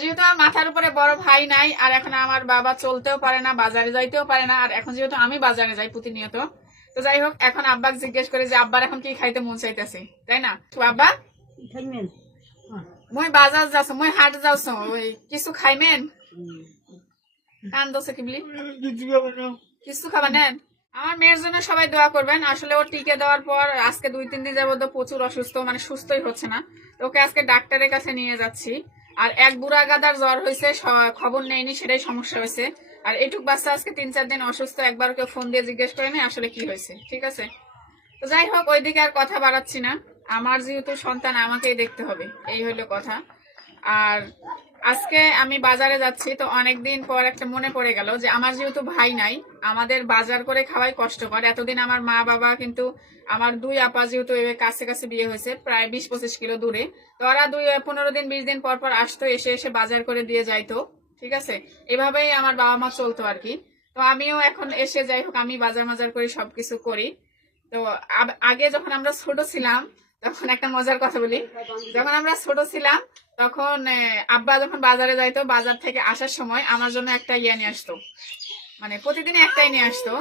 যেহেতু আমার মাথার উপরে বড় ভাই নাই আর এখন আমার বাবা চলতেও পারে না বাজারে যাইতেও পারে না আর এখন যেহেতু আমি বাজারে যাই প্রতিনিয়ত তো যাই হোক এখন আব্বাকে জিজ্ঞেস করে যে আব্বার এখন কি খাইতে মন চাইতেছে তাই না? তো আব্বা? মই বাজার যাচ্ছ মই হাট যাচ্ছ ওই কিছু খাইমেন? কান দোষে কি বলি? কিছু খাবার নেন? আমার মেয়ের জন্য সবাই দোয়া করবেন আসলে ও টিকে দেওয়ার পর আজকে দুই তিন দিন যাবত প্রচুর অসুস্থ মানে সুস্থই হচ্ছে না। তো ওকে আজকে ডাক্তারের কাছে নিয়ে যাচ্ছি। আর এক বুড়া গাদার জ্বর হয়েছে খবর নেয়নি, সেটাই সমস্যা হয়েছে। আর এটুক বাচ্চা আজকে তিন চার দিন অসুস্থ একবার কেউ ফোন দিয়ে জিজ্ঞেস করে নেই আসলে কি হয়েছে, ঠিক আছে? তো যাই হোক, ওইদিকে আর কথা বাড়াচ্ছি না। আমার যেহেতু সন্তান, আমাকেই দেখতে হবে, এই হলো কথা। আর আজকে আমি বাজারে যাচ্ছি, তো অনেকদিন পর একটা মনে পড়ে গেল যে আমার যেহেতু ভাই নাই, আমাদের বাজার করে খাওয়াই কষ্টকর। এতদিন আমার মা বাবা কিন্তু আমার দুই আপা যেহেতু কাছে কাছে বিয়ে হয়েছে, প্রায় বিশ পঁচিশ কিলো দূরে, তো ওরা দুই, পনেরো দিন, বিশ দিন পর পর আসতো, এসে এসে বাজার করে দিয়ে যাইতো, ঠিক আছে? এভাবেই আমার বাবা মা চলতো আর কি। তো আমিও এখন এসে যাই হোক, আমি বাজার মাজার করি সবকিছু করি। তো আগে যখন আমরা ছোট ছিলাম তখন একটা মজার কথা বলি। যখন আমরা ছোট ছিলাম তখন আব্বা যখন বাজারে যাইতো বাজার থেকে আসার সময় আমার জন্য একটা ইয়ে নিয়ে আসতো। মানে প্রতিদিন একটাই নিয়ে আসতো।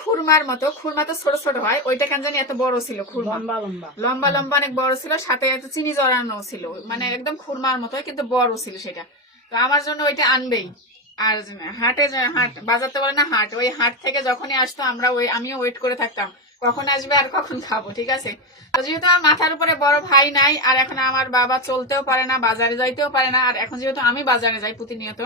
খুরমার মতো। খুরমা তো ছোট ছোট হয় ওইটা কেন জানি এত বড় ছিল খুরমা। লম্বা লম্বা। অনেক বড় ছিল সাথে এত চিনি জড়ানো ছিল। মানে একদম খুরমার মতো কিন্তু বড় ছিল সেটা। তো আমার জন্য ওইটা আনবেই। আর হাটে হাট বাজার তো বলে না হাট ওই হাট থেকে যখনই আসতো আমরা ওই আমিও ওয়েট করে থাকতাম। কখন আসবে আর কখন খাব ঠিক আছে? তো যেহেতু আমার মাথার উপরে বড় ভাই নাই আর এখন আমার বাবা চলতেও পারে না বাজারে যাইতেও পারে না আর এখন যেহেতু আমি বাজারে যাই প্রতিনিয়ত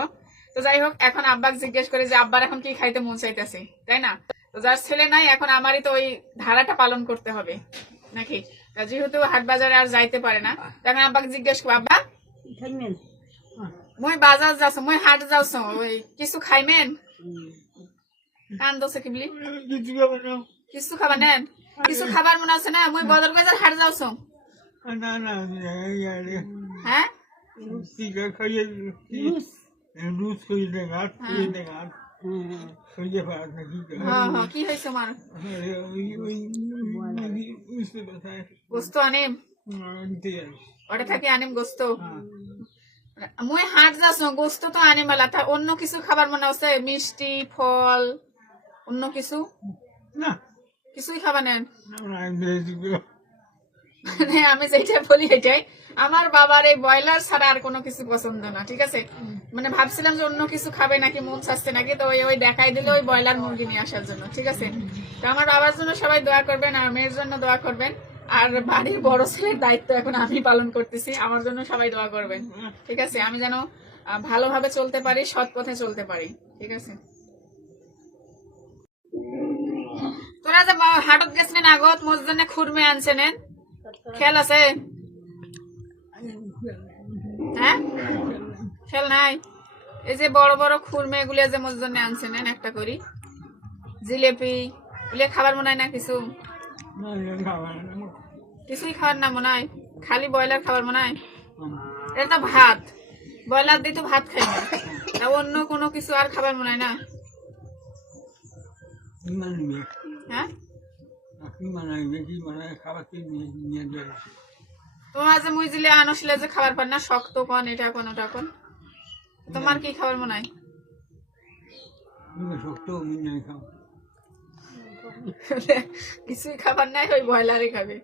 তো যাই হোক এখন আব্বাকে জিজ্ঞেস করে যে আব্বার এখন কি খাইতে মন চাইতেছে? তাই না? তো যার ছেলে নাই এখন আমারই তো ওই ধারাটা পালন করতে হবে নাকি? যেহেতু হাট বাজারে আর যাইতে পারে না তখন আব্বাকে জিজ্ঞেস করব আব্বা মই বাজার যাচ্ছ মই হাট যাচ্ছ ওই কিছু খাইমেন? কান দোষে কি বলি কিছু খাবার নেন কিছু খাবার মনে আছে না? মই বদল বাজার হাট যাচ্ছ না না হ্যাঁ কি হয়েছে পারছে গোস্ত আনিম। ওটা থাকি আনিম গোস্ত মই হাট যাচ্ছ গোস্ত তো আনিম বেলা। তা অন্য কিছু খাবার মনে আছে মিষ্টি ফল অন্য কিছু? না কিছুই খাবার নেন মানে আমি যেটা বলি এটাই আমার বাবার এই ব্রয়লার ছাড়া আর কোনো কিছু পছন্দ না ঠিক আছে? মানে ভাবছিলাম যে অন্য কিছু খাবে নাকি মন চাচ্ছে নাকি তো ওই ওই দেখাই দিলে ওই ব্রয়লার মুরগি নিয়ে আসার জন্য ঠিক আছে? তো আমার বাবার জন্য সবাই দোয়া করবেন আর মেয়ের জন্য দোয়া করবেন আর বাড়ির বড় ছেলের দায়িত্ব এখন আমি পালন করতেছি আমার জন্য সবাই দোয়া করবেন ঠিক আছে? আমি যেন ভালোভাবে চলতে পারি সৎ পথে চলতে পারি ঠিক আছে? তোরা যে হাটত গেছিলেন আগত মোর জন্য খুরমে আনছেন খেল আছে। হ্যাঁ খেল নাই। এই যে বড় বড় খুরমে এগুলো যে মোর জন্য আনছেন একটা করি জিলেপি। এগুলো খাবার মনে হয় না কিছু? কিছুই খাবার না মনে হয়। খালি ব্রয়লার খাবার মনে হয়? এটা তো ভাত। ব্রয়লার দিয়ে তো ভাত খাই না। অন্য কোনো কিছু আর খাবার মনে হয় না? হ্যাঁ? তোমার যে মুই দিলে যে খাবার পান না শক্ত কোন এটা কোন ওটা কোন? তোমার কি খাবার মনে হয়? শক্ত কিছুই খাবার নাই ওই ব্রয়লারই খাবে।